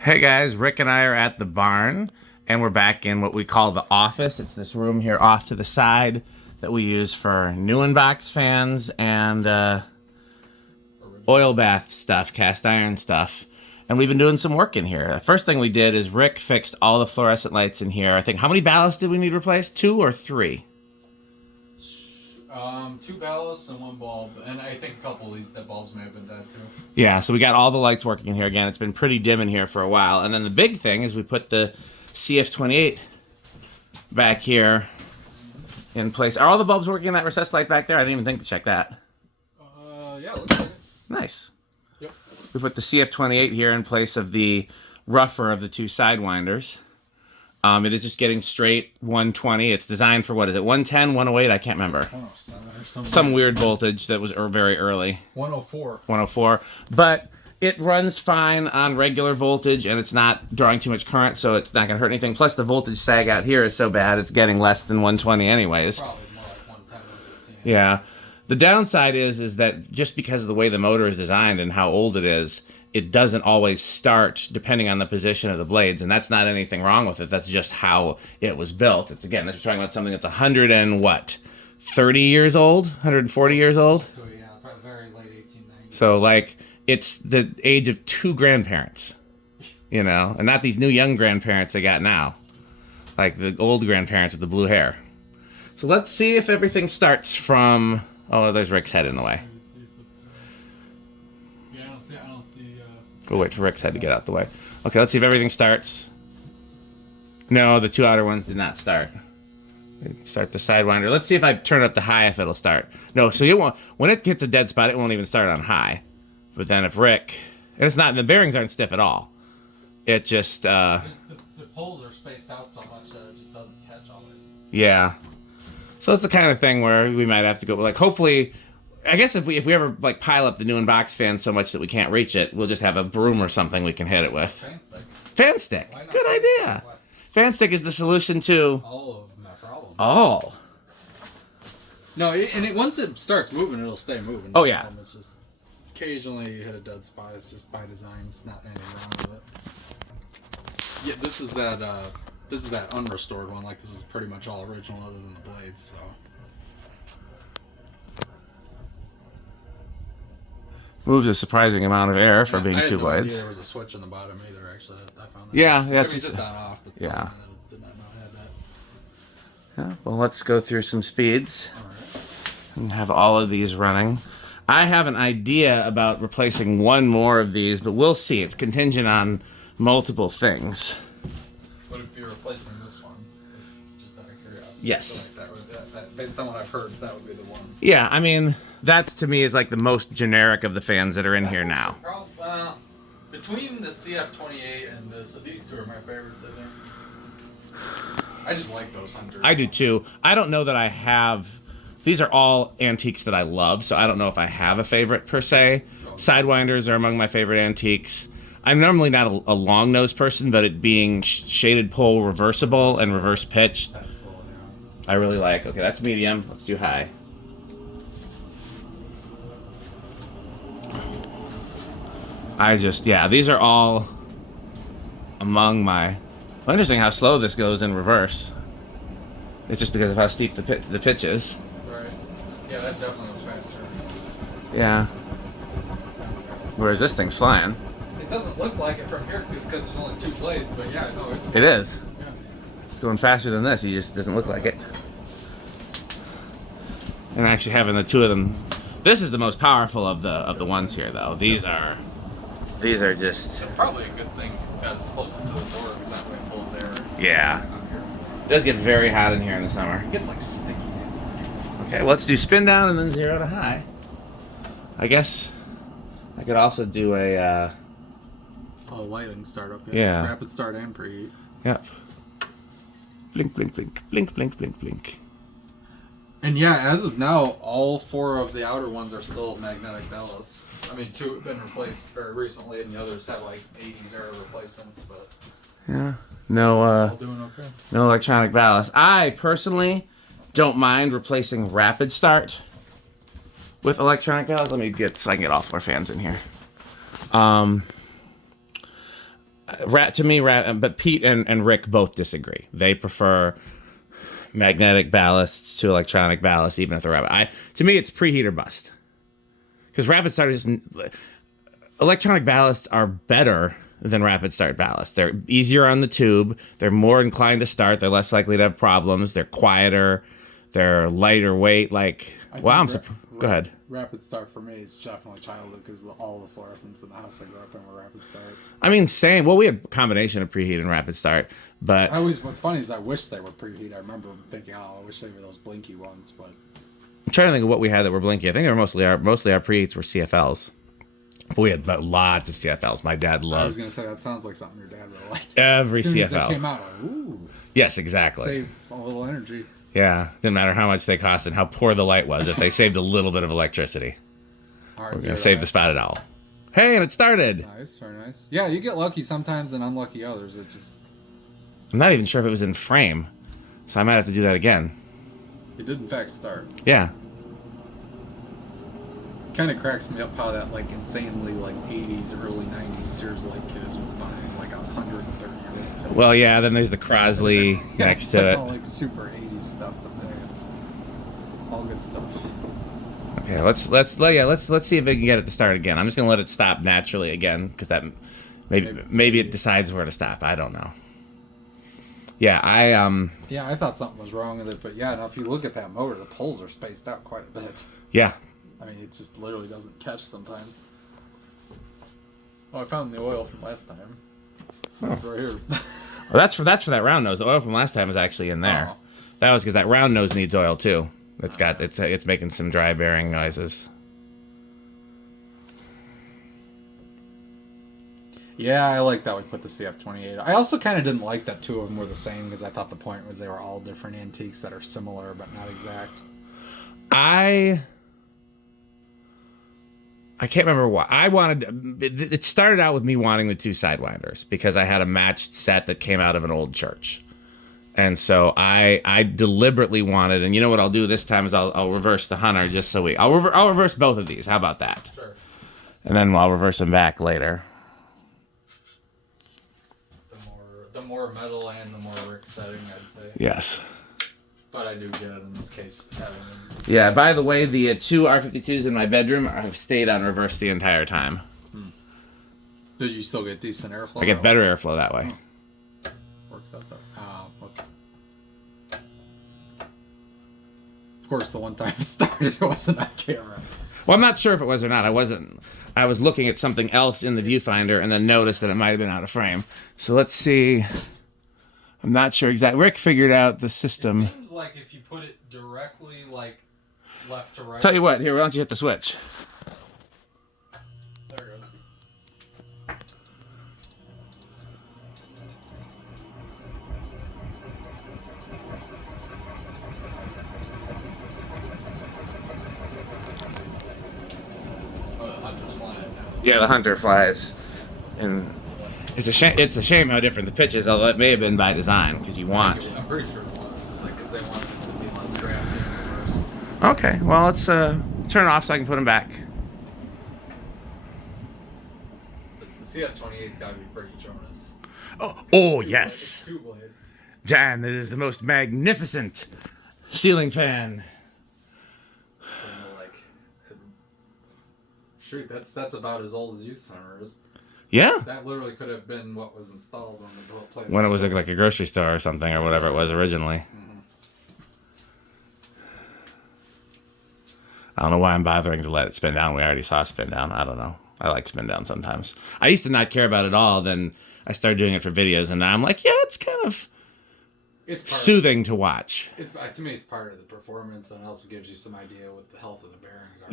Hey guys, Rick and I are at the barn, and we're back in what we call the office. It's this room here off to the side that we use for new in-box fans and oil bath stuff, cast iron stuff. And we've been doing some work in here. The first thing we did is Rick fixed all the fluorescent lights in here. I think, how many ballasts did we need replaced? 2 or 3? 2 ballasts and 1 bulb, and I think a couple of these bulbs may have been dead too. Yeah, so we got all the lights working in here again. It's been pretty dim in here for a while. And then the big thing is we put the CF28 back here in place. Are all the bulbs working in that recessed light back there? I didn't even think to check that. Yeah, looks like it. Nice. Yep. We put the CF28 here in place of the rougher of the 2 Sidewinders. It is just getting straight 120. It's designed for, what is it, 110, 108? I can't remember. 107 or Some weird voltage that was very early. 104. 104. But it runs fine on regular voltage, and it's not drawing too much current, so it's not going to hurt anything. Plus, the voltage sag out here is so bad, it's getting less than 120 anyways. Probably more like 110 or 115. Yeah. The downside is that just because of the way the motor is designed and how old it is, it doesn't always start depending on the position of the blades, and that's not anything wrong with it. That's just how it was built. It's, again, we're talking about something that's 100 and what, 30 years old, 140 years old. So yeah, probably very late 1890s. So like it's the age of 2 grandparents, you know, and not these new young grandparents they got now, like the old grandparents with the blue hair. So let's see if everything starts from. Oh, there's Rick's head in the way. Yeah, I don't see. We'll wait for Rick's head to get out the way. Okay, let's see if everything starts. No, the 2 outer ones did not start. Start the Sidewinder. Let's see if I turn it up to high if it'll start. No, so it won't. When it hits a dead spot, it won't even start on high. But then if Rick, and it's not, the bearings aren't stiff at all. It just, The poles are spaced out so much that it just doesn't catch always. yeah. So it's the kind of thing where we might have to go, like, hopefully, I guess if we ever like pile up the new in-box fan so much that we can't reach it, we'll just have a broom or something we can hit it with. Fan stick. Fan stick. Why not? Good idea. What? Fan stick is the solution to All of my problems. all. No, once it starts moving, it'll stay moving. Oh, yeah. It's just occasionally you hit a dead spot. It's just by design. It's not anything wrong with it. Yeah, this is that unrestored one. Like, this is pretty much all original other than the blades. So. Moves a surprising amount of air for being I had 2 no blades. idea there was a switch in the bottom either. Actually, I found that. Yeah, I mean, that's it's just not off. But still, yeah. I did not know it had that. Yeah, well, let's go through some speeds All right. and have all of these running. I have an idea about replacing 1 more of these, but we'll see. It's contingent on multiple things. What if you're replacing this one? Just out of curiosity. Yes. So, like, based on what I've heard, that would be the one. Yeah, I mean, that's to me is like the most generic of the fans that are in here now. Between the CF28 and so these 2 are my favorites, I think. I just like those hunters. I do too. I don't know that I have. These are all antiques that I love, so I don't know if I have a favorite per se. Sidewinders are among my favorite antiques. I'm normally not a Longnose person, but it being shaded pole reversible and reverse pitched, That's cool, yeah. I really like. Okay, that's medium. Let's do high. These are all among my. Well, interesting how slow this goes in reverse. It's just because of how steep the pitch is. Right. Yeah, that definitely was faster. Yeah. Whereas this thing's flying. It doesn't look like it from here because there's only 2 blades, but yeah, no, it's. It is. Yeah. It's going faster than this. He just doesn't look like it. And actually having the 2 of them. This is the most powerful of the ones here, though. These are just. That's probably a good thing that it's closest to the door because that way it pulls air. Yeah. Out here. It does get very hot in here in the summer. It gets like sticky. Okay, let's do spin down and then 0 to high. I guess I could also do a. Oh, lighting startup. Yeah. Rapid start and preheat. Yep. Blink, blink, blink, blink, blink, blink, blink. And yeah, as of now, all 4 of the outer ones are still magnetic ballasts. I mean, 2 have been replaced very recently, and the others have like 80s era replacements. But Yeah. No. all doing okay. No electronic ballast. I personally don't mind replacing rapid start with electronic ballast. Let me get so I can get all 4 fans in here. To me, but Pete and Rick both disagree. They prefer magnetic ballasts to electronic ballasts, even if they're rapid. To me, it's preheat or bust. Because rapid start is just... Electronic ballasts are better than rapid start ballasts. They're easier on the tube. They're more inclined to start. They're less likely to have problems. They're quieter. They're lighter weight. Wow, go ahead. Rapid start for me is definitely childhood because all the fluorescents in the house I grew up in were rapid start. I mean, same. Well, we had a combination of preheat and rapid start, but What's funny is I wish they were preheat. I remember thinking, I wish they were those blinky ones, but I'm trying to think of what we had that were blinky. I think they were mostly our preheats were CFLs. But we had lots of CFLs. My dad loved. I was gonna say that sounds like something your dad really liked. Every as soon CFL as they came out, ooh. Yes, exactly. Save a little energy. Yeah, didn't matter how much they cost and how poor the light was. If they saved a little bit of electricity, we're gonna save the spotted owl. Hey, and it started. Nice, very nice. Yeah, you get lucky sometimes and unlucky others. It just. I'm not even sure if it was in frame, so I might have to do that again. It did in fact start. Yeah. Kind of cracks me up how that insanely 80s, early 90s Sears light kit is what's behind 130-year-old. Well, yeah. Then there's the Crosley next to it. All super 80s stuff, but it's all good stuff. Okay, let's see if we can get it to start again. I'm just gonna let it stop naturally again because that maybe it decides where to stop. I don't know. Yeah, I thought something was wrong with it, but yeah, now if you look at that motor, the poles are spaced out quite a bit. Yeah. I mean, it just literally doesn't catch sometimes. Oh, I found the oil from last time. Oh. It's right here. Well, that's for that round nose. The oil from last time is actually in there. Oh. That was because that round nose needs oil too. It's making some dry bearing noises. Yeah, I like that we put the CF28. I also kind of didn't like that two of them were the same because I thought the point was they were all different antiques that are similar but not exact. I can't remember why. It started out with me wanting the two Sidewinders because I had a matched set that came out of an old church. And so I deliberately wanted, and you know what I'll do this time is I'll reverse the Hunter just so I'll reverse both of these. How about that? Sure. And then I'll reverse them back later. The more metal and the more Rick setting, I'd say. Yes. But I do get it in this case. Yeah, by the way, the two R52s in my bedroom have stayed on reverse the entire time. Did you still get decent airflow? I get better airflow that way. Works out though. Whoops. Of course, the one time it started, it wasn't on camera. Well, I'm not sure if it was or not. I was looking at something else in the viewfinder and then noticed that it might have been out of frame. So let's see. I'm not sure exactly. Rick figured out the system. It seems like if you put it directly left to right. Tell you what, here, why don't you hit the switch? There it goes. Oh, the Hunter's flying now. Yeah, the Hunter flies. And it's a shame how different the pitch is, although it may have been by design, because I'm pretty sure it was. Because they wanted it to be less drafty in reverse. Okay, well, let's turn it off so I can put them back. The CF28's got to be pretty Jonas. Oh yes. Two-blade. Dan, it is the most magnificent ceiling fan. Shoot, that's about as old as Youth Center is. Yeah. That literally could have been what was installed when the place. When it was like a grocery store or something or whatever it was originally. Mm-hmm. I don't know why I'm bothering to let it spin down. We already saw spin down. I don't know. I like spin down sometimes. I used to not care about it at all. Then I started doing it for videos, and now I'm like, yeah, it's kind of soothing to watch. To me, it's part of the performance, and it also gives you some idea what the health of the bearings are.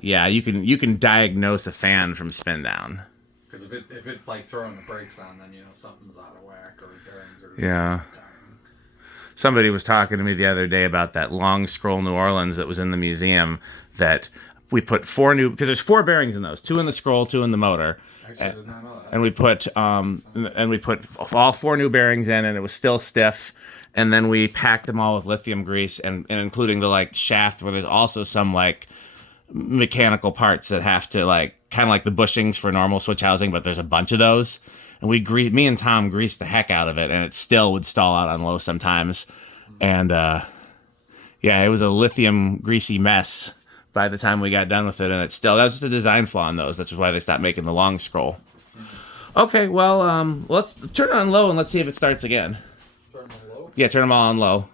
Yeah. You can diagnose a fan from spin down. Because if it's like throwing the brakes on, then something's out of whack or bearings are. Yeah. Somebody was talking to me the other day about that long scroll New Orleans that was in the museum that we put because there's 4 bearings in those, 2 in the scroll, 2 in the motor. Actually, I did not know that. And we put all 4 new bearings in, and it was still stiff. And then we packed them all with lithium grease and including the shaft where there's also some mechanical parts that have to like kind of like the bushings for normal switch housing, but there's a bunch of those. And me and Tom greased the heck out of it, and it still would stall out on low sometimes. And yeah, it was a lithium greasy mess by the time we got done with it, and that was just a design flaw in those. That's why they stopped making the long scroll. Okay, well, let's turn it on low and let's see if it starts again. Turn them low? Yeah, turn them all on low.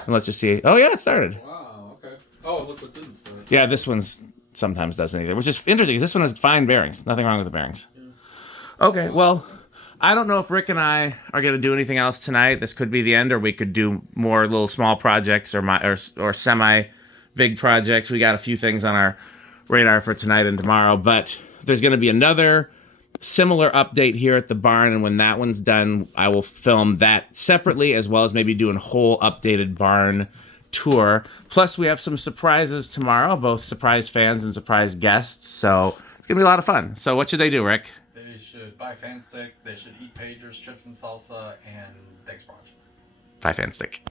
And let's just see. Oh, yeah, it started. Wow, okay. Oh, look what didn't start. Yeah, this one's sometimes doesn't either, which is interesting because this one has fine bearings. Nothing wrong with the bearings. Yeah. Okay, well, I don't know if Rick and I are going to do anything else tonight. This could be the end, or we could do more little small projects or semi-big projects. We got a few things on our radar for tonight and tomorrow, but there's going to be another similar update here at the barn, and when that one's done, I will film that separately, as well as maybe do a whole updated barn tour. Plus, we have some surprises tomorrow, both surprise fans and surprise guests, so it's gonna be a lot of fun. So what should they do, Rick? They should buy fan stick, they should eat pagers, chips and salsa, and thanks for watching. Bye, fan stick.